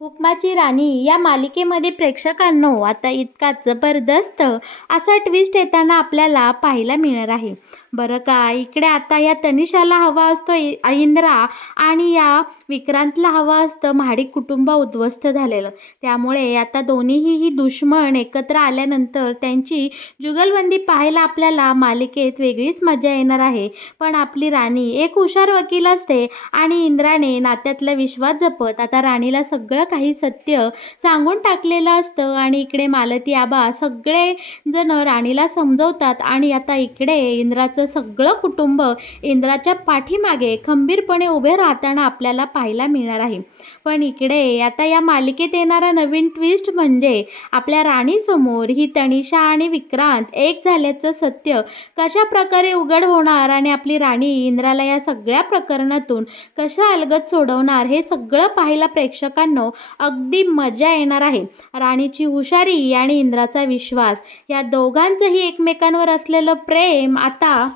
हुकमाची राणी या मालिकेमध्ये प्रेक्षकांनो आता इतका जबरदस्त असा ट्विस्ट येताना आपल्याला पाहायला मिळणार आहे. बरं का, इकडे आता या तनिषाला हवा असतो इंद्रा आणि या विक्रांतला हवं असतं महाडिक कुटुंब उद्ध्वस्त झालेलं. त्यामुळे आता दोन्हीही ही दुश्मन एकत्र आल्यानंतर त्यांची जुगलबंदी पाहायला आपल्याला मालिकेत वेगळीच मजा येणार आहे. पण आपली राणी एक हुशार वकील असते आणि इंद्राने नात्यातला विश्वास जपत आता राणीला सगळं काही सत्य सांगून टाकलेलं असतं. आणि इकडे मालती आबा सगळे जण राणीला समजवतात आणि आता इकडे इंद्राचं सगळं कुटुंब इंद्राच्या पाठीमागे खंबीरपणे उभे राहताना आपल्याला पाहायला मिळणार आहे. पण इकडे आता या मालिकेत येणारा नवीन ट्विस्ट म्हणजे आपल्या राणीसमोर ही तनिषा आणि विक्रांत एक झाल्याचं सत्य कशा प्रकारे उघड होणार आणि आपली राणी इंद्राला या सगळ्या प्रकरणातून कसं अलगद सोडवणार हे सगळं पाहायला प्रेक्षकांनो अगदी मजा येणार आहे. राणीची हुशारी आणि इंद्राचा विश्वास या दोघांचंही एकमेकांवर असलेलं प्रेम आता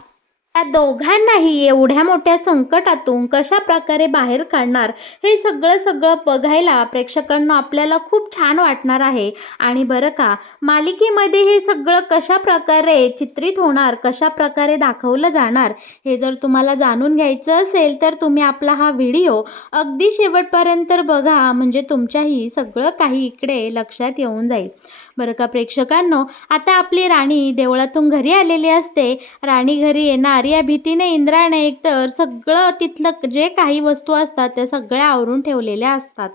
या दोघांनाही एवढ्या मोठ्या संकटातून कशा प्रकारे बाहेर काढणार हे सगळं सगळं बघायला प्रेक्षकांना आपल्याला खूप छान वाटणार आहे. आणि बरं का, मालिकेमध्ये हे सगळं कशा प्रकारे चित्रित होणार, कशा प्रकारे दाखवलं जाणार हे जर तुम्हाला जाणून घ्यायचं असेल तर तुम्ही आपला हा व्हिडिओ अगदी शेवटपर्यंत बघा, म्हणजे तुमच्याही सगळं काही इकडे लक्षात येऊन जाईल. बरं का प्रेक्षकांनो, आता आपली राणी देवळातून घरी आलेली असते. राणी घरी येणार या भीतीने इंद्राने एकतर सगळं तिथलं जे काही वस्तू असतात त्या सगळ्या आवरून ठेवलेल्या असतात.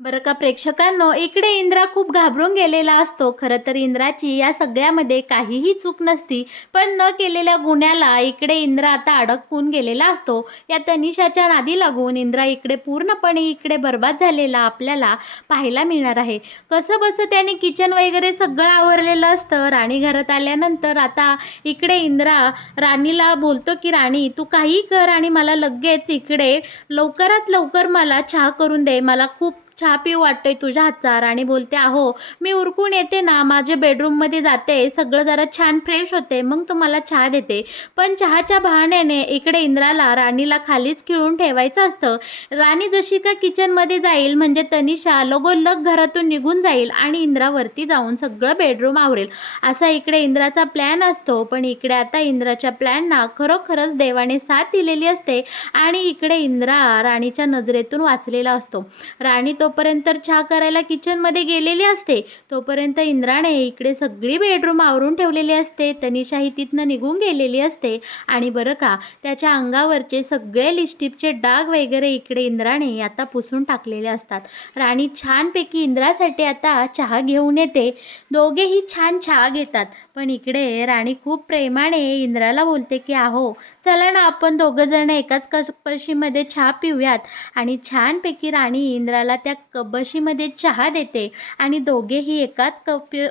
बरं का प्रेक्षकांनो, इकडे इंद्रा खूप घाबरून गेलेला असतो. खरं तर इंद्राची या सगळ्यामध्ये काहीही चूक नसती, पण न केलेल्या गुन्ह्याला इकडे इंद्रा आता अडकून गेलेला असतो. या तनिषाच्या नादी लागून इंद्रा इकडे पूर्णपणे इकडे बर्बाद झालेला आपल्याला पाहायला मिळणार आहे. कसं बसं त्याने किचन वगैरे सगळं आवरलेलं असतं. राणी घरात आल्यानंतर आता इकडे इंद्रा राणीला बोलतो की राणी तू काही कर आणि मला लगेच इकडे लवकरात लवकर मला चहा करून दे, मला खूप चहा पिऊ वाटतोय तुझ्या हातचा. राणी बोलते अहो मी उरकून येते ना, माझ्या बेडरूममध्ये जाते, सगळं जरा छान फ्रेश होते, मग तुम्हाला चहा देते. पण चहाच्या बहाण्याने इकडे इंद्राला राणीला खालीच खिळून ठेवायचं असतं. राणी जशी का किचनमध्ये जाईल म्हणजे तनिषा लगोलग घरातून निघून जाईल आणि इंद्रावरती जाऊन सगळं बेडरूम आवरेल असा इकडे इंद्राचा प्लॅन असतो. पण इकडे आता इंद्राच्या प्लॅनना खरोखरच देवाने साथ दिलेली असते आणि इकडे इंद्रा राणीच्या नजरेतून वाचलेला असतो. राणी तोपर्यंत चहा करायला किचनमध्ये गेलेली असते. तोपर्यंत इंद्राने इकडे सगळी बेडरूम आवरून ठेवलेली असते. तनिषाही तिथनं निघून गेलेली असते. आणि बरं का, त्याच्या अंगावरचे सगळे लिपस्टिकचे डाग वगैरे इकडे इंद्राने आता पुसून टाकलेले असतात. राणी छानपैकी इंद्रासाठी आता चहा घेऊन येते. दोघेही छान चहा घेतात. पण इकडे राणी खूप प्रेमाने इंद्राला बोलते की अहो चला ना, आपण दोघं जण एकाच कपाशीमध्ये चहा पिऊयात. आणि छानपैकी राणी इंद्राला त्या बशीमध्ये चहा देते आणि दोघेही एकाच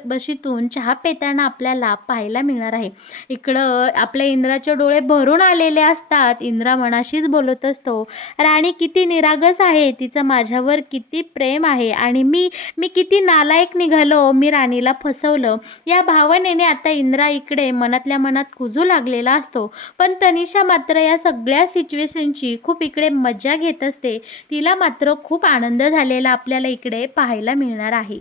बशीतून चहा पिताना आपल्याला पाहायला मिळणार आहे. इकडं आपल्या इंद्राचे डोळे भरून आलेले असतात. इंद्रा मनाशीच बोलत असतो राणी किती निरागस आहे, तिचं माझ्यावर किती प्रेम आहे आणि मी किती नालायक निघालो, मी राणीला फसवलं. या भावनेने आता इंद्रा इकडे मनातल्या मनात कुजू लागलेला असतो. पण तनिषा मात्र या सगळ्या सिच्युएशनची खूप इकडे मजा घेत असते. तिला मात्र खूप आनंद झालेला आपल्याला इकडे पाहायला मिळणार आहे.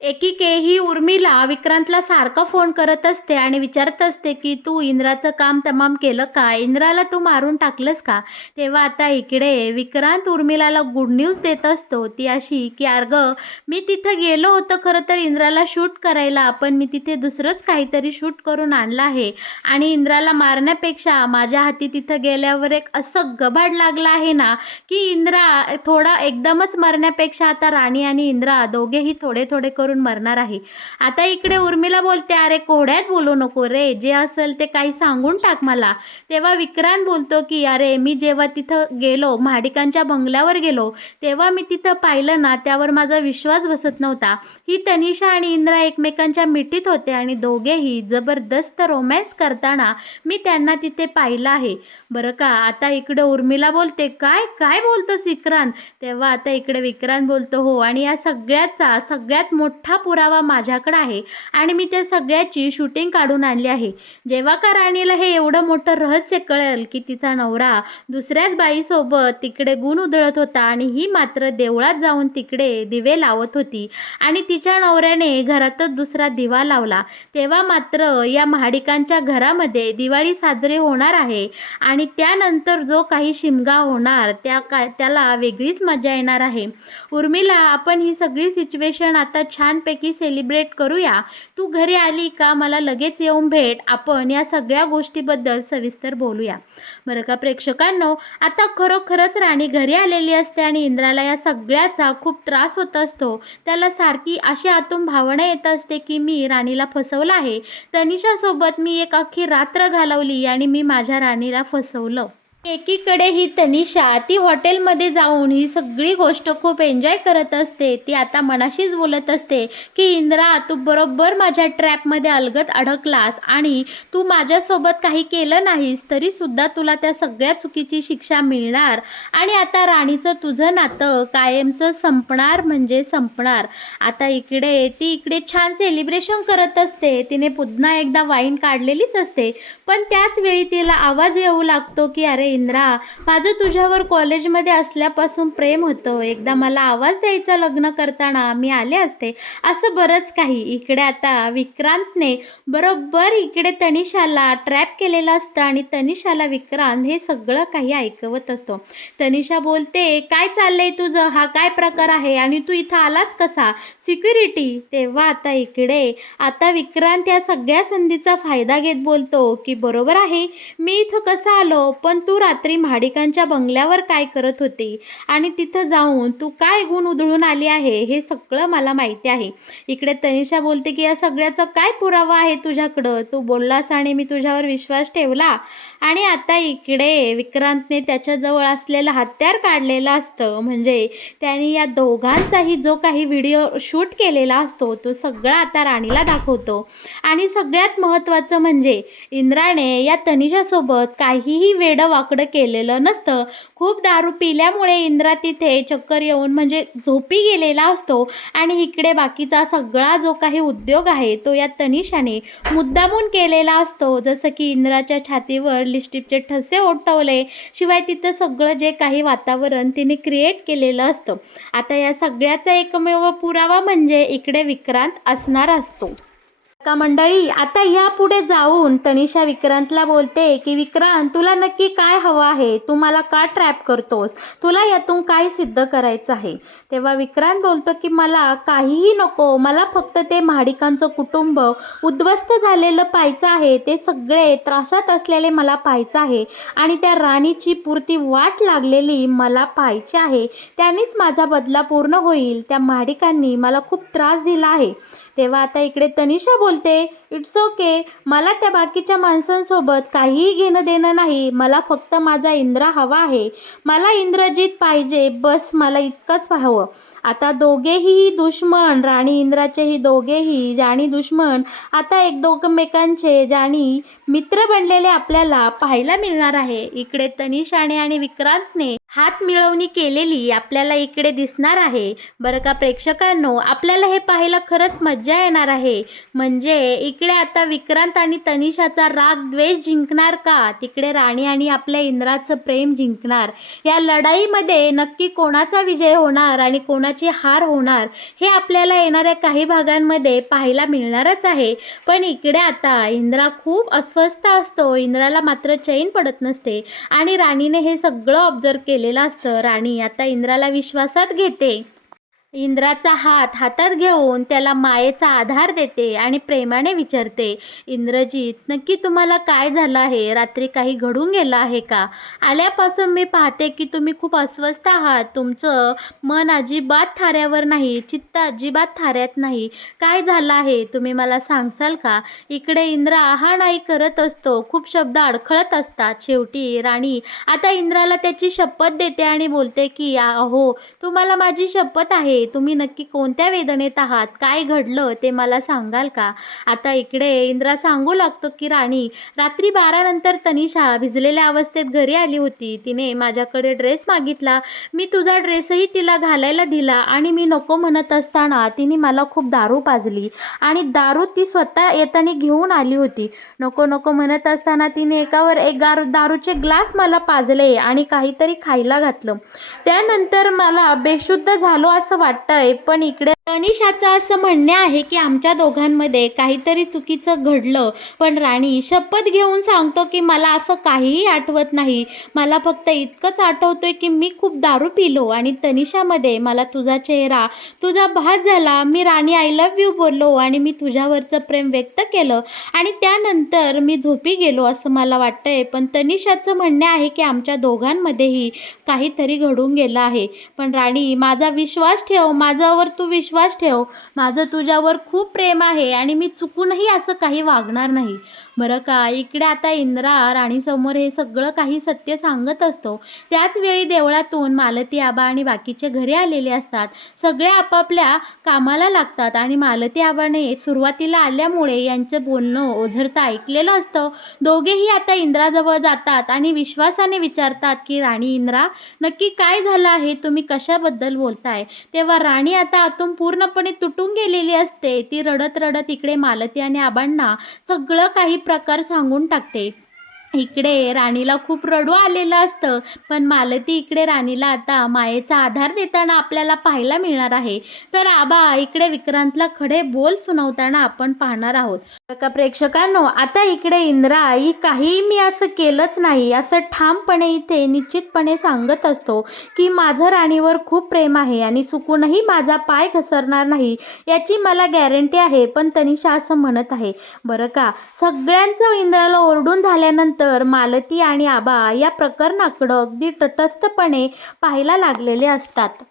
एकीके ही उर्मिला विक्रांतला सारखा फोन करत असते आणि विचारत असते की तू इंद्राचं काम तमाम केलं का, इंद्राला तू मारून टाकलंस का. तेव्हा आता इकडे विक्रांत उर्मिलाला गुड न्यूज देत असतो. ती अशी की अगं मी तिथं गेलो होतं खरं तर इंद्राला शूट करायला, पण मी तिथे दुसरंच काहीतरी शूट करून आणलं आहे आणि इंद्राला मारण्यापेक्षा माझ्या हाती तिथं गेल्यावर एक असं गबाड लागलं आहे ना की इंद्रा थोडा एकदमच मरण्यापेक्षा आता राणी आणि इंद्रा दोघेही थोडे थोडे करून मरणार आहे. आता इकडे उर्मिला बोलते अरे कोड्यात बोलू नको रे, जे असेल ते काही सांगून टाक मला. तेव्हा विक्रांत बोलतो की अरे मी जेव्हा तिथं गेलो, महाडिकांच्या बंगल्यावर गेलो, तेव्हा मी तिथं पाहिलं ना, त्यावर माझा विश्वास बसत नव्हता. ही तनिषा आणि इंद्रा एकमेकांच्या मिठीत होते आणि दोघेही जबरदस्त रोमॅन्स करताना मी त्यांना तिथे पाहिलं आहे. बरं का, आता इकडे उर्मिला बोलते काय काय बोलतोस विक्रांत. तेव्हा आता इकडे विक्रांत बोलतो हो, आणि या सगळ्याचा सगळ्यात मोठा मोठा पुरावा माझ्याकडे आहे आणि मी त्या सगळ्याची शूटिंग काढून आणली आहे. जेव्हा का राणीला हे एवढं मोठं रहस्य कळेल की तिचा नवरा दुसऱ्याच बाईसोबत तिकडे गुण उधळत होता आणि ही मात्र देवळात जाऊन तिकडे दिवे लावत होती आणि तिच्या नवऱ्याने घरातच दुसरा दिवा लावला, तेव्हा मात्र या महाडिकांच्या घरामध्ये दिवाळी साजरी होणार आहे आणि त्यानंतर जो काही शिमगा होणार त्याला वेगळीच मजा येणार आहे. उर्मिला, आपण ही सगळी सिच्युएशन आता छानपैकी सेलिब्रेट करूया. तू घरी आली का मला लगेच येऊन भेट, आपण या सगळ्या गोष्टीबद्दल सविस्तर बोलूया. बरं का प्रेक्षकांनो, आता खरोखरच राणी घरी आलेली असते आणि इंद्राला या सगळ्याचा खूप त्रास होत असतो. त्याला सारखी अशी आतून भावना येत असते की मी राणीला फसवलं आहे. तनिषासोबत मी एक अख्खी रात्र घालवली आणि मी माझ्या राणीला फसवलं. एकीकडे ही तनिषा ती हॉटेलमध्ये जाऊन ही सगळी गोष्ट खूप एन्जॉय करत असते. ती आता मनाशीच बोलत असते की इंद्रा, तू बरोबर माझ्या ट्रॅपमध्ये अलगद अडकलास आणि तू माझ्यासोबत काही केलं नाहीस तरीसुद्धा तुला त्या सगळ्या चुकीची शिक्षा मिळणार आणि आता राणीचं तुझं नातं कायमचं संपणार म्हणजे संपणार. आता इकडे छान सेलिब्रेशन करत असते. तिने पुन्हा एकदा वाईन काढलेलीच असते, पण त्याच वेळी तिला आवाज येऊ लागतो की अरे इंद्रा, माझं तुझ्यावर कॉलेजमध्ये असल्यापासून प्रेम होतं. एकदा मला आवाज द्यायचा लग्न करताना, मी आले असते. असं बरंच काही. इकडे आता विक्रांतने बरोबर इकडे तनिषाला ट्रॅप केलेलं असतं आणि तनिषाला विक्रांत हे सगळं काही ऐकवत असतो. तनिषा बोलते, काय चाललंय तुझं, हा काय प्रकार आहे आणि तू इथं आलाच कसा, सिक्युरिटी. तेव्हा आता विक्रांत या सगळ्या संधीचा फायदा घेत बोलतो की बरोबर आहे, मी इथं कसा आलो, पण तू रात्री महाडिकांच्या बंगल्यावर काय करत होती आणि तिथं जाऊन तू काय गुण उधळून आली आहे हे सगळं मला माहिती आहे. इकडे तनिषा बोलते की या सगळ्याचा काय पुरावा आहे तुझ्याकडं, तू बोललास आणि मी तुझ्यावर विश्वास ठेवला. आणि आता इकडे विक्रांतने त्याच्याजवळ असलेलं हत्यार काढलेलं असतं, म्हणजे त्याने या दोघांचाही जो काही व्हिडिओ शूट केलेला असतो तो सगळा आता राणीला दाखवतो. आणि सगळ्यात महत्त्वाचं म्हणजे इंद्राने या तनिषासोबत काहीही वेडं वाकडं केलेलं नसतं. खूप दारू पिल्यामुळे इंद्रा तिथे चक्कर येऊन म्हणजे झोपी गेलेला असतो आणि इकडे बाकीचा सगळा जो काही उद्योग आहे तो या तनिषाने मुद्दामून केलेला असतो. जसं की इंद्राच्या छातीवर लिपस्टिकचे ठसे उठवले, शिवाय तिथं सगळं जे काही वातावरण तिने क्रिएट केलेलं असतं. आता या सगळ्याचा एकमेव पुरावा म्हणजे इकडे विक्रांत असणार असतो. का मंडळी, आता यापुढे जाऊन तनिषा विक्रांतला बोलते की विक्रांत, तुला नक्की काय हवं आहे, तू मला का ट्रॅप करतोस, तुला यातून काय सिद्ध करायचं आहे. तेव्हा विक्रांत बोलतो की मला काहीही नको, मला फक्त ते महाडिकांचं कुटुंब उद्ध्वस्त झालेलं पाहायचं आहे, ते सगळे त्रासात असलेले मला पाहायचं आहे आणि त्या राणीची पुरती वाट लागलेली मला पाहायची आहे. त्यांनीच माझा बदला पूर्ण होईल. त्या महाडिकांनी मला खूप त्रास दिला आहे. तेव्हा आता इकडे तनिषा बोलते, इट्स ओके, मला त्या बाकीच्या माणसांसोबत काहीही घेणं देणं नाही, मला फक्त माझा इंद्रा हवा आहे, मला इंद्रजीत पाहिजे, बस मला इतकंच हवं. आता दोघेही दुश्मन, राणी इंद्राचेही दोघेही जाणी दुश्मन आता एकमेकांचे जाणी मित्र बनलेले आपल्याला पाहायला मिळणार आहे. इकडे तनिषाने आणि विक्रांतने हात मिळवणी केलेली आपल्याला इकडे दिसणार आहे. बरं का प्रेक्षकांनो, आपल्याला हे पाहायला खरंच मज्जा येणार आहे. म्हणजे इकडे आता विक्रांत आणि तनिषाचा राग द्वेष जिंकणार का तिकडे राणी आणि आपल्या इंद्राचं प्रेम जिंकणार. या लढाईमध्ये नक्की कोणाचा विजय होणार आणि कोणाची हार होणार हे आपल्याला येणाऱ्या काही भागांमध्ये पाहायला मिळणारच आहे. पण इकडे आता इंद्रा खूप अस्वस्थ असतो. इंद्राला मात्र चैन पडत नसते आणि राणीने हे सगळं ऑब्झर्व केलेलं असतं. राणी आता इंद्राला विश्वासात घेते, इंद्राचा हात हातात घेऊन त्याला मायेचा आधार देते आणि प्रेमाने विचारते, इंद्रजीत, नक्की तुम्हाला काय झालं आहे, रात्री काही घडून गेलं आहे का, आल्यापासून मी पाहते की तुम्ही खूप अस्वस्थ आहात, तुमचं मन अजिबात थाऱ्यावर नाही, चित्त अजिबात थाऱ्यात नाही, काय झालं आहे तुम्ही मला सांगसाल का. इकडे इंद्रा हा नाही करत असतो, खूप शब्द अडखळत असतात. शेवटी राणी आता इंद्राला त्याची शपथ देते आणि बोलते की अहो, तुम्हाला माझी शपथ आहे आहे? तुम्ही नक्की कोणत्या वेदनेत आहात? काय घडलं ते मला सांगाल का? आता इकडे इंद्रा सांगू लागतो की राणी, रात्री 12 नंतर तनिषा भिजलेल्या अवस्थेत घरी आली होती. तिने माझ्याकडे ड्रेस मागितला. मी तुझा ड्रेसही तिला घालायला दिला आणि मी नको म्हणत असताना तिने मला खूप दारू पाजली आणि दारू ती स्वतः येताना घेऊन आली होती. नको नको म्हणत असताना तिने एकावर एक दारूचे ग्लास मला पाजले आणि काहीतरी खायला घातलं. त्यानंतर मला बेशुद्ध झालो असं वाटतंय. पण इकडे तनिषाचं असं म्हणणे आहे की आमच्या दोघांमध्ये काहीतरी चुकीचं घडलं. पण राणी शपथ घेऊन सांगतो की मला असं काहीही आठवत नाही. मला फक्त इतकंच आठवतंय की मी खूप दारू पिलो आणि तनिषामध्ये मला तुझा चेहरा, तुझा भास झाला. मी राणी आय लव्ह यू बोललो आणि मी तुझ्यावरचं प्रेम व्यक्त केलं आणि त्यानंतर मी झोपी गेलो असं मला वाटतंय. पण तनिषाचं म्हणणे आहे की आमच्या दोघांमध्येही काहीतरी घडून गेलं आहे. पण राणी, माझा विश्वास ठेव, माझ्यावर तू विश्वास ठेव. माझं तुझ्यावर खूप प्रेम आहे आणि मी चुकूनही असं काही वागणार नाही, बरं का. इकडे आता इंद्रा राणीसमोर हे सगळं काही सत्य सांगत असतो. त्याच वेळी देवळातून मालती आबा आणि बाकीचे घरी आलेले असतात. सगळे आपापल्या कामाला लागतात आणि मालती आबाने सुरुवातीला आल्यामुळे यांचं बोलणं ओझरता ऐकलेलं असतं. दोघेही आता इंद्राजवळ जातात आणि विश्वासाने विचारतात की राणी, इंद्रा, नक्की काय झालं आहे? तुम्ही कशाबद्दल बोलताय? तेव्हा राणी आता आतून पूर्णपणे तुटून गेलेली असते. ती रडत रडत इकडे मालती आणि आबांना सगळं काही प्रकार सांगून टाकते. इकडे राणीला खूप रडू आलेलं असतं. पण मालती इकडे राणीला आता मायेचा आधार देताना आपल्याला पाहायला मिळणार आहे. तर आबा इकडे विक्रांतला खडे बोल सुनावताना आपण पाहणार आहोत. का प्रेक्षकांनो, आता इकडे इंद्रा ही काही मी असं केलंच नाही असं ठामपणे इथे निश्चितपणे सांगत असतो की माझं राणीवर खूप प्रेम आहे आणि चुकूनही माझा पाय घसरणार नाही याची मला गॅरंटी आहे. पण तनिषा असं म्हणत आहे, बरं का. सगळ्यांचं इंद्राला ओरडून झाल्यानंतर मालती आणि आबा या प्रकरणाकडं अगदी तटस्थपणे पाहायला लागलेले असतात.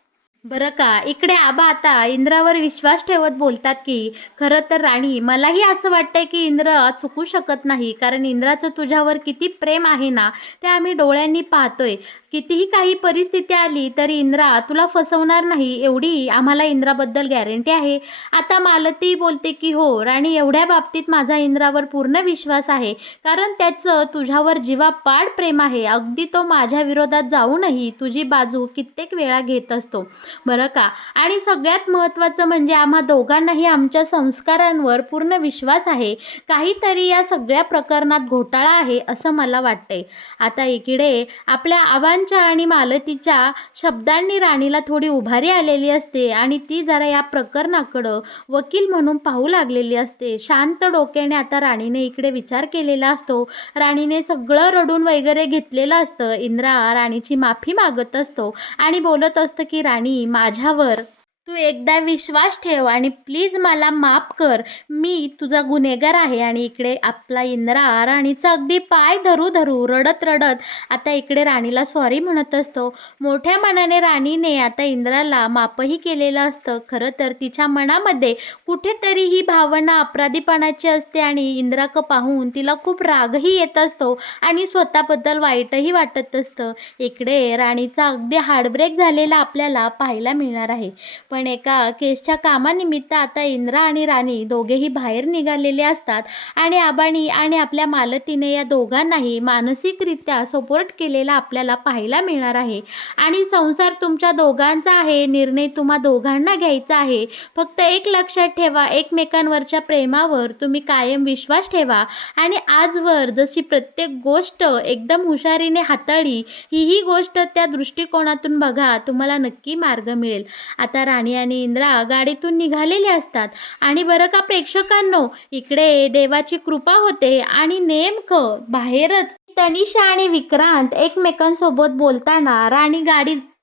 बरं का. इकडे आबा आता इंद्रावर विश्वास ठेवत बोलतात की खरं तर राणी, मलाही असं वाटतंय की इंद्र चुकू शकत नाही. कारण इंद्राचं तुझ्यावर किती प्रेम आहे ना, ते आम्ही डोळ्यांनी पाहतोय. कितीही काही परिस्थिती आली तरी इंद्रा तुला फसवणार नाही एवढी आम्हाला इंद्राबद्दल गॅरंटी आहे. आता मालती बोलते की हो राणी, एवढ्या बाबतीत माझा इंद्रावर पूर्ण विश्वास आहे. कारण त्याचं तुझ्यावर जीवापाड प्रेम आहे. अगदी तो माझ्या विरोधात जाऊनही तुझी बाजू कित्येक वेळा घेत असतो, बरं का. आणि सगळ्यात महत्त्वाचं म्हणजे आम्हा दोघांनाही आमच्या संस्कारांवर पूर्ण विश्वास आहे. काहीतरी या सगळ्या प्रकरणात घोटाळा आहे असं मला वाटतंय. आता इकडे आपल्या आबांच्या आणि मालतीच्या शब्दांनी राणीला थोडी उभारी आलेली असते आणि ती जरा या प्रकरणाकडं वकील म्हणून पाहू लागलेली असते. शांत डोक्याने आता राणीने इकडे विचार केलेला असतो. राणीने सगळं रडून वगैरे घेतलेलं असतं. इंद्रा राणीची माफी मागत असतो आणि बोलत असतं की राणी, माझ्यावर तू एकदा विश्वास ठेव आणि प्लीज मला माफ कर. मी तुझा गुन्हेगार आहे. आणि इकडे आपला इंद्रा राणीचा अगदी पाय धरू धरू रडत रडत आता इकडे राणीला सॉरी म्हणत असतो. मोठ्या मनाने राणीने आता इंद्राला माफही केलेलं असतं. खरं तर तिच्या मनामध्ये कुठेतरी ही भावना अपराधीपणाची असते आणि इंद्राक पाहून तिला खूप रागही येत असतो आणि स्वतःबद्दल वाईटही वाटत असतं. इकडे राणीचा अगदी हार्टब्रेक झालेला आपल्याला पाहायला मिळणार आहे. पण एका केसच्या कामानिमित्त आता इंद्रा आणि राणी दोघेही बाहेर निघालेले असतात आणि आबानी आणि आपल्या मालतीने या दोघांनाही मानसिकरित्या सपोर्ट केलेला आपल्याला पाहायला मिळणार आहे. आणि संसार तुमच्या दोघांचा आहे, निर्णय तुम्हा दोघांना घ्यायचा आहे. फक्त एक लक्षात ठेवा, एकमेकांवरच्या प्रेमावर तुम्ही कायम विश्वास ठेवा आणि आजवर जशी प्रत्येक गोष्ट एकदम हुशारीने हाताळली, ही गोष्ट त्या दृष्टिकोनातून बघा, तुम्हाला नक्की मार्ग मिळेल. आता राणी आणि इंद्रा गाडीतून निघालेले असतात आणि बरं का प्रेक्षकांनो, इकडे देवाची कृपा होते आणि नेमकं बाहेरच तनिषा आणि विक्रांत एकमेकांसोबत बोलताना राणी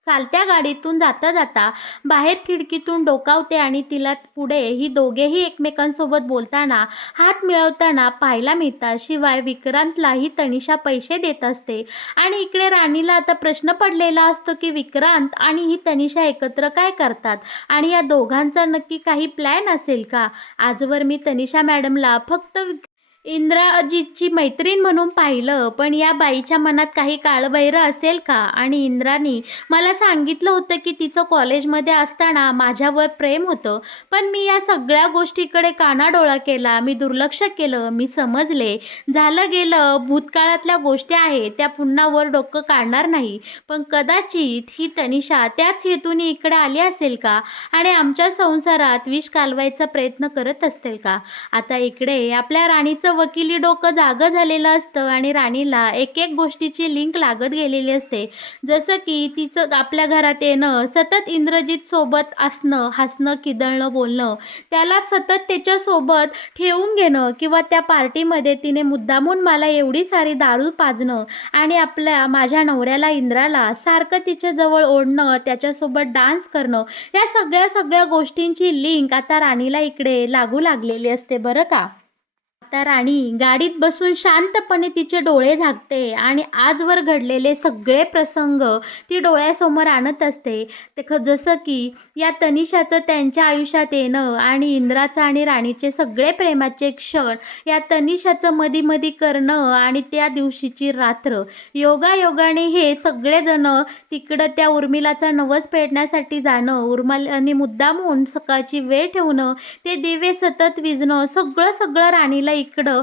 चालत्या गाडीतून जाता जाता बाहेर खिडकीतून डोकावते आणि तिला पुढे ही दोघेही एकमेकांसोबत बोलताना हात मिळवताना पाहायला मिळतात. शिवाय विक्रांतलाही तनिषा पैसे देत असते आणि इकडे राणीला आता प्रश्न पडलेला असतो की विक्रांत आणि ही तनिषा एकत्र काय करतात आणि या दोघांचा नक्की काही प्लॅन असेल का. आजवर मी तनिषा मॅडमला फक्त इंद्रजितची मैत्रीण म्हणून पाहिलं, पण या बाईच्या मनात काही काळबैरं असेल का? आणि इंद्रानी मला सांगितलं होतं की तिचं कॉलेजमध्ये असताना माझ्यावर प्रेम होतं, पण मी या सगळ्या गोष्टीकडे कानाडोळा केला, मी दुर्लक्ष केलं, मी समजले. झालं गेलं, भूतकाळातल्या गोष्टी आहेत, त्या पुन्हा वर डोकं काढणार नाही. पण कदाचित ही तनिषा त्याच हेतूने इकडे आली असेल का? आणि आमच्या संसारात विष कालवायचा प्रयत्न करत असतील का? आता इकडे आपल्या राणीचं वकिली डोकं जागं झालेलं असतं आणि राणीला एक एक गोष्टीची लिंक लागत गेलेली असते. जसं की तिचं आपल्या घरात येणं, सतत इंद्रजित सोबत असणं, हसणं, खिदळणं, बोलणं, त्याला सतत त्याच्यासोबत ठेवून घेणं किंवा त्या पार्टीमध्ये तिने मुद्दामून मला एवढी सारी दारू पाजणं आणि माझ्या नवऱ्याला इंद्राला सारखं तिच्याजवळ ओढणं, त्याच्यासोबत डान्स करणं, या सगळ्या गोष्टींची लिंक आता राणीला इकडे लागू लागलेली असते बरं का. आता राणी गाडीत बसून शांतपणे तिचे डोळे झाकते आणि आजवर घडलेले सगळे प्रसंग ती डोळ्यासमोर आणत असते. जसं की या तनिषाचं त्यांच्या आयुष्यात येणं आणि इंद्राचं आणि राणीचे सगळे प्रेमाचे क्षण, या तनिषाचं मधी करणं आणि त्या दिवशीची रात्र. योगायोगाने हे सगळेजण तिकडं त्या उर्मिलाचा नवस फेडण्यासाठी जाणं, उर्मिलाने मुद्दामून सकाळची वेळ ठेवणं, ते दिवे सतत विझणं, सगळं राणीला इकडं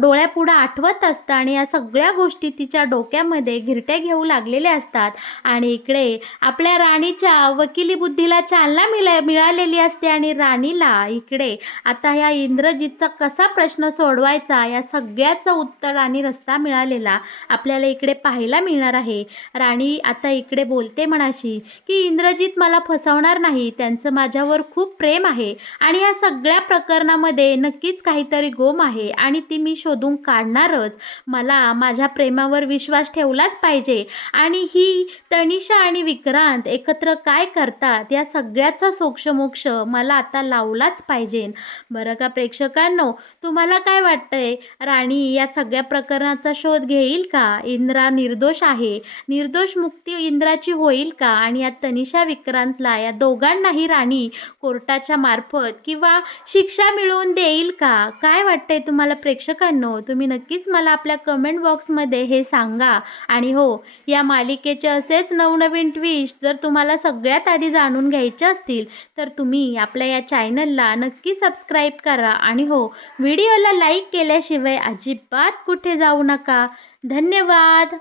डोळ्यापुढं आठवत असतं आणि या सगळ्या गोष्टी तिच्या डोक्यामध्ये घिरट्या घेऊ लागलेल्या असतात. आणि इकडे आपल्या राणीच्या वकिली बुद्धीला चालना मिळालेली असते आणि राणीला इकडे आता ह्या इंद्रजितचा कसा प्रश्न सोडवायचा या सगळ्याचं उत्तर आणि रस्ता मिळालेला आपल्याला इकडे पाहायला मिळणार आहे. राणी आता इकडे बोलते मनाशी की इंद्रजित मला फसवणार नाही, त्यांचं माझ्यावर खूप प्रेम आहे आणि या सगळ्या प्रकरणामध्ये नक्कीच काहीतरी गोम आहे आणि ती मी शोधून काढणारच. मला माझ्या प्रेमावर विश्वास ठेवलाच पाहिजे आणि ही तनिषा आणि विक्रांत एकत्र काय करतात या सगळ्याचा सोक्षमोक्ष मला आता लावलाच पाहिजे. बरं का प्रेक्षकांनो, तुम्हाला काय वाटतंय? राणी या सगळ्या प्रकरणाचा शोध घेईल का? इंद्रा निर्दोष आहे, निर्दोष मुक्ती इंद्राची होईल का? आणि या तनिषा विक्रांतला या दोघांनाही राणी कोर्टाच्या मार्फत किंवा शिक्षा मिळवून देईल का? काय वाटतंय तुम्हाला प्रेक्षकांनो? तुम्ही नक्कीच मला आपल्या कमेंट बॉक्समध्ये हे सांगा. आणि हो, या मालिकेचे असेच नवनवीन ट्विस्ट जर तुम्हाला सगळ्यात आधी जाणून घ्यायचे असतील तर तुम्ही आपल्या या चॅनलला नक्की सबस्क्राईब करा आणि हो, व्हिडिओला लाईक केल्याशिवाय अजिबात कुठे जाऊ नका. धन्यवाद.